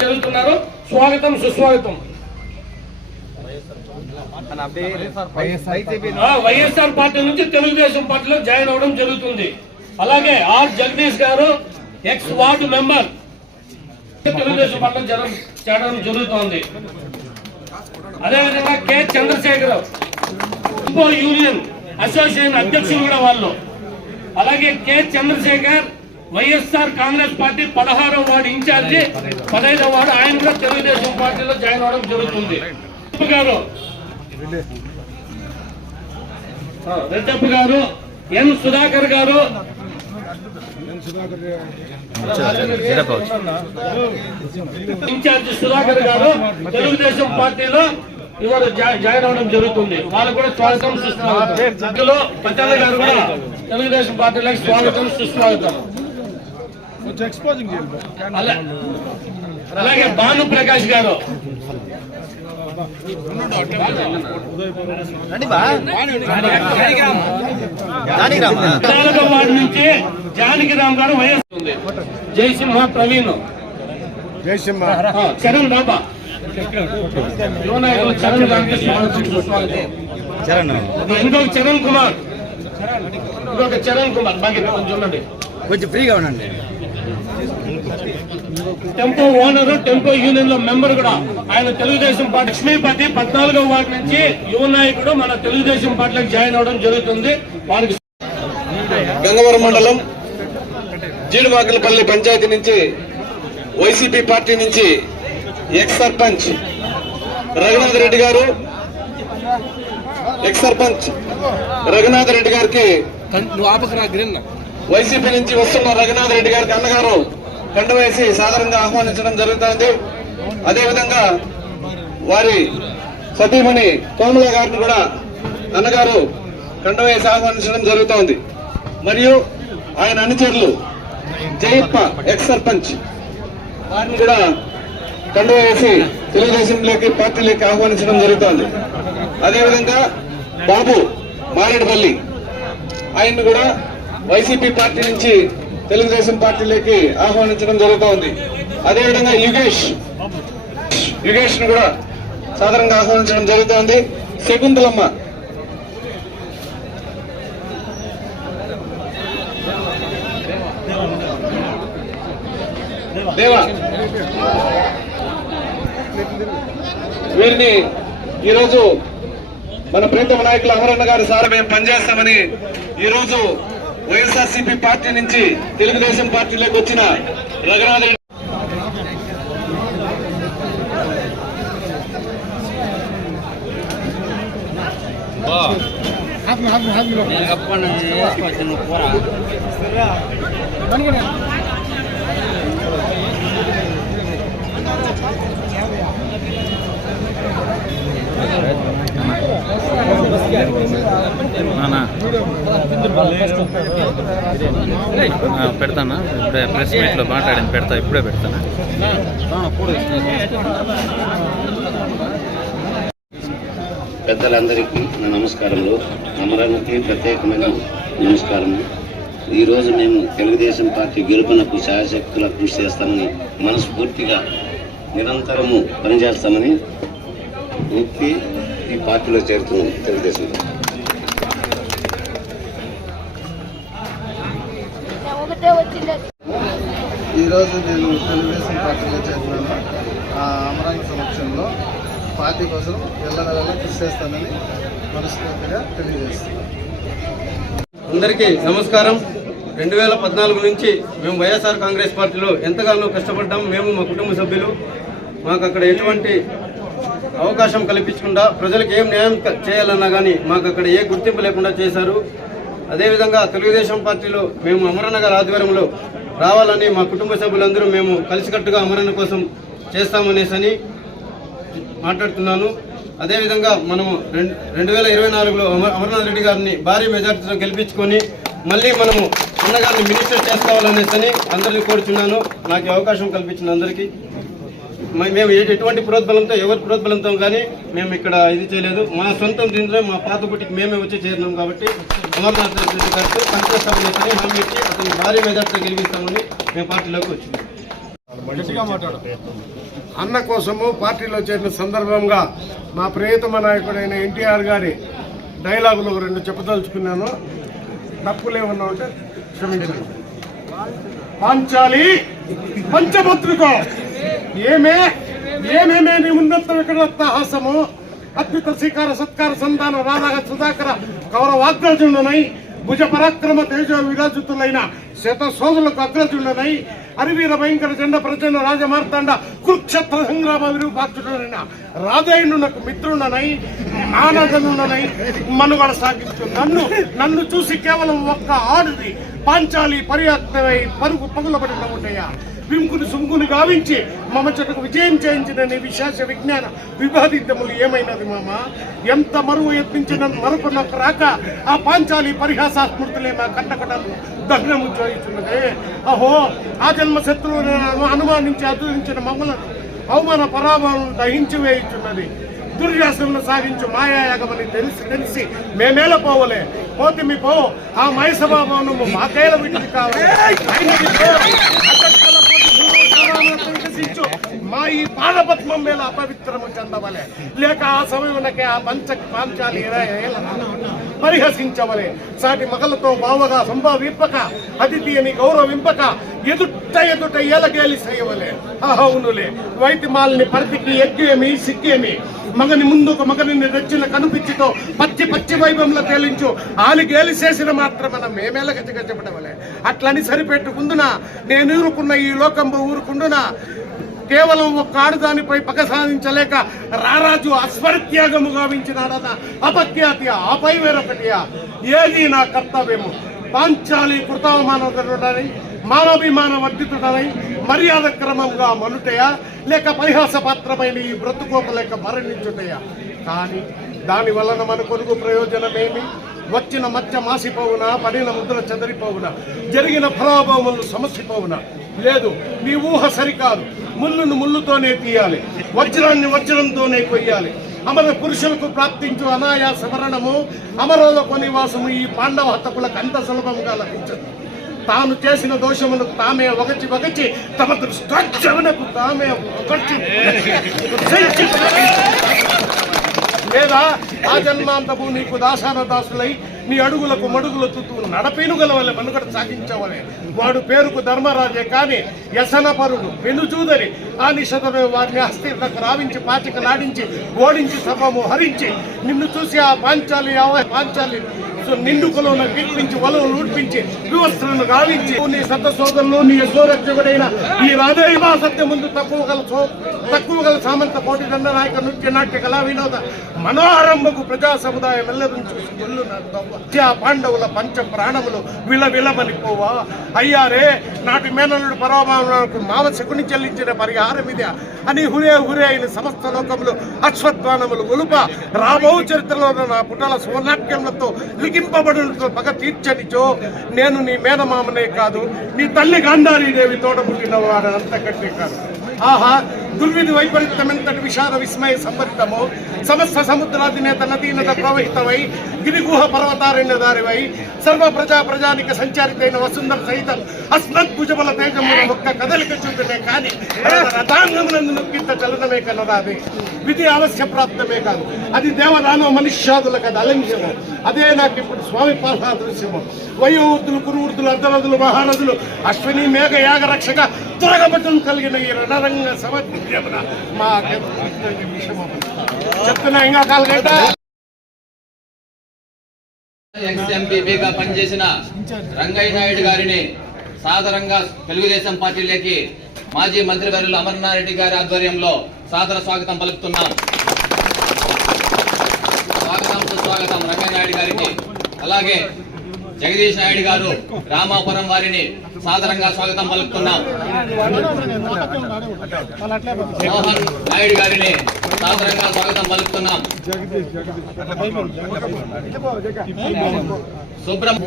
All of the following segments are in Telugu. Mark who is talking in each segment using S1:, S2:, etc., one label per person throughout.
S1: జరుగుతున్నారు స్వాగతం సుస్వాగతం. వైఎస్ఆర్ పార్టీ నుంచి తెలుగుదేశం పార్టీలో జాయిన్ అవ్వడం జరుగుతుంది. అలాగే ఆర్ జగదీష్ గారు ఎక్స్ వార్డు మెంబర్. తెలుగుదేశం పార్టీలో చేరడం జరుగుతోంది. అదేవిధంగా కె చంద్రశేఖర్ ఇంకో యూనియన్ అసోసియేషన్ అధ్యక్షులు కూడా వాళ్ళు. అలాగే K Chandrashekhar YSR Congress party పదహారో వార్డు ఇన్ఛార్జి పదహైదో వార్డు ఆయన కూడా తెలుగుదేశం పార్టీలో జాయిన్ అవ్వడం జరుగుతుంది. గారు. రెడ్డప్ప గారు. ఎన్ సుధాకర్ గారు. ఇన్ఛార్జి సుధాకర్ గారు తెలుగుదేశం పార్టీలో ఇవాళ జాయిన్ అవడం జరుగుతుంది. వాళ్ళు కూడా స్వాగతం సుస్వాగతం. అందులో పచ్చన్న గారు కూడా తెలుగుదేశం పార్టీలకు స్వాగతం సుస్వాగతం.
S2: కొంచెం ఎక్స్పోజింగ్
S1: అలాగే భాను ప్రకాష్ గారు. నాలుగో వార్డు నుంచి జానకిరామ్ గారు వయస్సు జయసింహ ప్రవీణ్.
S2: జయసింహ
S1: చరణ్ బాబా. యువనాయకులు చరణ్
S3: చరణ్.
S1: ఇంకొక చరణ్ కుమార్. ఇంకొక చరణ్ కుమార్. బాగా కొంచెం ఉండండి.
S3: కొంచెం ఫ్రీగా ఉండండి.
S1: టెంపో ఓనర్ టెంపో యూనియన్లో మెంబర్ కూడా. ఆయన తెలుగుదేశం పార్టీ లక్ష్మీపతి పద్నాలుగో వార్డు నుంచి యువ నాయకుడు మన తెలుగుదేశం పార్టీలోకి జాయిన్ అవడం జరుగుతుంది. వారికి
S4: గంగవరం మండలం జీడిమాకలపల్లి పంచాయతీ నుంచి వైసీపీ పార్టీ నుంచి ఎక్స్ సర్పంచ్ రఘునాథ్ రెడ్డి గారు ఎక్స్ సర్పంచ్ రఘునాథ్ రెడ్డి గారికి వైసీపీ నుంచి వస్తున్న రఘునాథ్ రెడ్డి గారికి అన్నగారు కండ వేసి సాధారణంగా ఆహ్వానించడం జరుగుతోంది. అదేవిధంగా వారి సతీమణి కోమల గారిని కూడా అన్నగారు కండ వేసి ఆహ్వానించడం జరుగుతోంది. మరియు ఆయన అనుచరులు జయప్ప ఎక్స్ సర్పంచ్ వారిని కూడా కండ వేసి తెలుగుదేశంలోకి పార్టీలోకి ఆహ్వానించడం జరుగుతోంది. అదేవిధంగా బాబు మారేడుపల్లి ఆయన్ని కూడా వైసీపీ పార్టీ నుంచి తెలుగుదేశం పార్టీలోకి ఆహ్వానించడం జరుగుతోంది. అదేవిధంగా యుగేష్ యుగేష్ను కూడా సాధారణంగా ఆహ్వానించడం జరుగుతోంది. శకుంతలమ్మ. దేవా. వీరిని ఈరోజు మన ప్రీతమ నాయకులు అమరన్న గారి సార్ మేము పనిచేస్తామని ఈరోజు వైఎస్ఆర్సీపీ పార్టీ నుంచి తెలుగుదేశం పార్టీలోకి వచ్చిన రఘునాథ్ రెడ్డి
S3: ఆ, పెడతానా? ఇప్పుడే ప్రెస్ మీట్లో మాట్లాడింది పెడతా ఇప్పుడే పెడతానా?
S5: పెద్దలందరికీ నా నమస్కారములు. అమరానికి ప్రత్యేకమైన నమస్కారము. ఈరోజు మేము తెలుగుదేశం పార్టీ గెలుపునకు శాయశక్తుల కృషి చేస్తామని మనస్ఫూర్తిగా నిరంతరము పనిచేస్తామని వ్యక్తి ఈ పార్టీలో చేరుతున్నాం తెలుగుదేశంలో
S6: ఈరోజు నేను తెలుగుదేశం పార్టీలో చేరినాను ఆ అమరాంగ సమక్షంలో పార్టీ కోసం ఎల్లవెల్ల కృషి చేస్తానని మనస్ఫూర్తిగా తెలియజేస్తున్నాను.
S7: అందరికీ నమస్కారం. రెండు వేల పద్నాలుగు నుంచి మేము వైఎస్ఆర్ కాంగ్రెస్ పార్టీలో ఎంతగానో కష్టపడ్డాం. మేము మా కుటుంబ సభ్యులు మాకు అక్కడ ఎటువంటి అవకాశం కల్పించకుండా ప్రజలకు ఏం న్యాయం క- చేయాలన్నా కానీ మాకు అక్కడ ఏ గుర్తింపు లేకుండా చేశారు. అదేవిధంగా తెలుగుదేశం పార్టీలో మేము అమరనగర్ ఆధ్వర్యంలో రావాలని మా కుటుంబ సభ్యులందరూ మేము కలిసికట్టుగా అమరణ కోసం చేస్తామనేసని మాట్లాడుతున్నాను. అదేవిధంగా మనము రెండు రెండు వేల ఇరవై నాలుగులో అమర్నాథ్ రెడ్డి గారిని భారీ మెజార్టీతో గెలిపించుకొని మళ్ళీ మనము అన్నగారిని మినిస్టర్ చేసుకోవాలనేసని అందరినీ కోరుచున్నాను. నాకు అవకాశం కల్పించిన అందరికీ. మేము ఏ- ఎటువంటి ప్రోద్బలంతో ఎవరి ప్రోద్బలంతో కానీ మేము ఇక్కడ ఇది చేయలేదు. మా సొంతం దీంట్లో మా పాత పుట్టికి మేమే వచ్చి చేరినాం కాబట్టి అమర్నాథ్ రెడ్డి గారితో పనిచేస్తామని హామీ ఇచ్చి అతను భారీ మెజార్టీతో గెలిపిస్తామని మేము పార్టీలోకి వచ్చినాం.
S2: అన్న కోసము పార్టీలో చేరిన సందర్భంగా మా ప్రియతమ నాయకుడైన ఎన్టీఆర్ గారి డైలాగులు ఒక రెండు చెప్పదలుచుకున్నాను. తప్పులు ఏమన్నా ఉంటే క్షమించండి. పాంచాలి. పంచభద్రుకో ఏమే? ఏమేమే? ఉన్నత వికటత్త హాసము అద్భుత శ్రీకార సత్కార సంతాన రాధాగ సుధాకర కౌరవాగ్రజుండనై భుజ పరాక్రమ తేజ విరాజితులైన శత సోదరులకు అగ్రజుండనై అరివీర భయంకర జెండ ప్రచండ రాజమార్తాండ కురుక్షేత్ర సంగ్రామ విరూపాక్షుడైన రాజేయునునకు మిత్రుడనై ఆనందనుండనై మనుగడ సాగించు నన్ను నన్ను చూసి కేవలం ఒక్క ఆడుది పాంచాలి పర్యాప్తమై పరుగు పగులబడిన ఉండయ్యా వింకుని సుంకుని గావించి మమ చెట్టుకు విజయం చేయించిన నీ విశేష విజ్ఞాన విభాదితములు ఏమైనది మామ? ఎంత మరువు యత్నించిన మరొక నాకు రాక ఆ పాంచాలి పరిహాసాస్మృతులే మా కంటకటలు దగ్నము చేయుచున్నదే. అహో ఆ జన్మ శత్రువులను అనుమానించి అదురించిన మమ్మలను అవమాన పరాభవం దహించి వేయుచున్నది. దుర్వ్యాసనను సాగించు మాయాయాగమని తెలిసి తెలిసి మేమేల పోవలే. పోతిమి పో ఆ మైసభావను మాకేల వీటికి కావాలి అయినది పో. అసత్తుల కోటి సూర్యోదయాలను మా ఈ పాదపద్మం వేల అపవిత్రము చెందవలే. లేక ఆ సమయమునకే ఆ పంచ పాంచాలి పరిహసించవలే. సాటి మగలతో బావగా సంభావింపక అతిథి అని గౌరవింపక ఎదుట ఎదుట ఎలగేలి చేయవలే. అవునులే వైతి పరిధికి ఎగ్గేమి సిగ్గేమి. మగని ముందుకు మగని రెచ్చిన కనుపిచ్చితో పచ్చి పచ్చి వైభవంలో తేలించు. ఆలి గేలి చేసిన మాత్రం మనం మేమేల గచ్చగచ్చపడవలే అట్లని సరిపెట్టుకుందునా? నేను ఊరుకున్న ఈ లోకంలో ఊరుకుండునా? కేవలం ఒక్క ఆడదానిపై పగ సాధించలేక రారాజు అస్వరత్యాగము గావించినాడన్న అపఖ్యాతి ఆపై వేరొకటియా ఏది నా కర్తవ్యము? పాంచాలి కృతావమానదుడని మానవభిమాన వర్ధితుడని మర్యాద క్రమంగా మనుటయా? లేక పరిహాస పాత్రమైన ఈ బ్రతుకోక లేక మరణించుటయా? కానీ దాని వలన మన కొనుగు ప్రయోజనమేమి? వచ్చిన మచ్చ మాసిపోవునా పడిన ముద్ర చెదరిపోవునా జరిగిన ఫలాభావములు సమస్యపోవునా లేదు నీ ఊహ సరికాదు. ముళ్ళును ముళ్ళుతోనే తీయాలి. వజ్రాన్ని వజ్రంతోనే కొయ్యాలి. అమర పురుషులకు ప్రాప్తించు అనాయాస మరణము అమరోల నివాసము ఈ పాండవ హతకులకు అంత సులభంగా లభించదు. తాను చేసిన దోషములకు తామే ఒకచి ఒకచి తమ దృష్టాక్షమునకు తామే ఒకచి లేదా? ఆ జన్మాంతపు నీకు దాసాన దాసులై నీ అడుగులకు మడుగుల తుతూ నడపేనుగల వల్ల మనుగడ సాగించవలే. వాడు పేరుకు ధర్మరాజే కాని వ్యసనపరుడు వెనుచూదరి ఆ నిషధమే వారిని అస్థిరతకు రావించి పాచిక నాడించి ఓడించి సభము హరించి నిన్ను చూసి ఆ పాంచాలి పాంచాలి నిండుకలోన పీక్పించి వలలు ఊడ్పించి వివస్త్రను గావించి నీ సత సోదరులు నీ యశోరక్షకుడైన ఈ రాజైవా సత్య ముందు తక్కువ గల తక్కువ గల సామంత కోటి దండ నాయక నృత్య నాట్య కళా వినోద మనోహరంబకు ప్రజా సముదాయం ఎల్లరూ చూసి గొల్లు నా పాండవుల పంచ ప్రాణములు విల విలమని పోవా. అయ్యారే నాటి మేనలుడు పరమాకు మావ శకుని చెల్లించిన పరిహారం ఇదే. అని హురే హురే అయిన సమస్త లోకములు అశ్వత్వానములు ఒలుప. రాబో చరిత్రలో నా పుటల సువర్ణాక్యములతో తొలగింపబడిన పగ తీర్చనిచో నేను నీ మేనమామనే కాదు నీ తల్లి గాంధారీదేవి తోడ పుట్టిన వాడు అంతకంటే కాదు. ఆహా దుర్విధి వైపరీత్యమెంతటి విషాద విస్మయ సంభరితము సమస్త సముద్రాధినేత నదీనత ప్రవహితమై గిరిగుహ పర్వతారణ్య దారివై సర్వ ప్రజా ప్రజానిక సంచారితైన వసుంధర సహితం అస్మద్ భుజబల తేజమున ఒక్క కదలిక చూపితే కానీ రథాంగమునందు నొక్కింత చలనమే కలరాది విధి అవశ్య ప్రాప్తమే కాదు. అది దేవదానవ మనుష్యాదులకు అది అలంఘ్యము అదే నాకు ఇప్పుడు స్వామి పాలనా దృశ్యము వయోవృద్ధులు కురువృద్ధులు అర్ధరథులు మహానదులు అశ్విని మేఘ యాగ రక్షక ఉత్తరగమటం కలిగిన ఈ రణరంగ సమర్పించమున మా విషయం చెప్తున్నా ఇంకా కాలగంట.
S8: ఎక్స్ఎంపీగా పనిచేసిన రంగయ్య నాయుడు గారిని సాదరంగా తెలుగుదేశం పార్టీలోకి మాజీ మంత్రి మంత్రివర్యులు అమర్నారెడ్డి గారి ఆధ్వర్యంలో సాదర స్వాగతం పలుకుతున్నాం. స్వాగతం సుస్వాగతం రంగయ్య నాయుడు గారికి. అలాగే జగదీష్ నాయుడు గారు రామాపురం వారిని సాదరంగా స్వాగతం పలుకుతున్నాం. మోహన్ నాయుడు గారిని సాదరంగా స్వాగతం పలుకుతున్నాం. సుబ్రహ్మ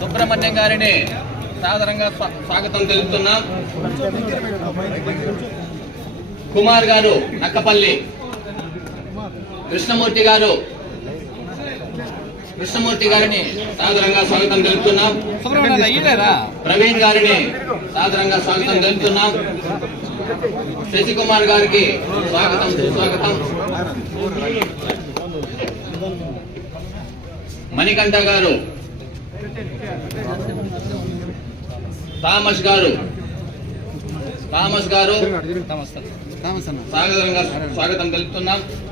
S8: సుబ్రహ్మణ్యం గారిని సాదరంగా స్వాగతం తెలుపుతున్నాం. కుమార్ గారు నక్కపల్లి. కృష్ణమూర్తి గారు కృష్ణమూర్తి గారిని సాదరంగా స్వాగతం తెలుపుతున్నాం. ప్రవీణ్ గారిని సాదరంగా స్వాగతం తెలుపుతున్నాం. శశికుమార్ గారికి స్వాగతం సుస్వాగతం. మణికంఠ గారు. థామస్ గారు. థామస్ గారు. సాగరంగా స్వాగతం తెలుపుతున్నాం.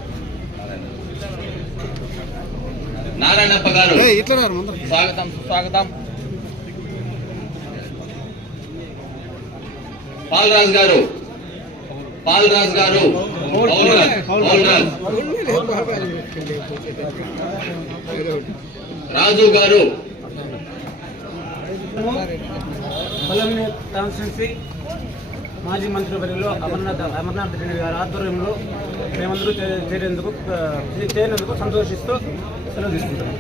S8: నారాయణప్ప గారు. స్వాగతం స్వాగతం పాల్రాజ్ గారు. పాల్రాజ్ గారు. పౌల్రాజ్ పౌల్రాజ్ రాజు గారు.
S9: కాన్స్టిట్యున్సీ మాజీ మంత్రివర్యులు అమర్నాథ్ అమర్నాథ్ రెడ్డి గారి ఆధ్వర్యంలో మేమందరూ చే- చేరేందుకు చేరినందుకు సంతోషిస్తూ సెలవు తీసుకుంటున్నాం.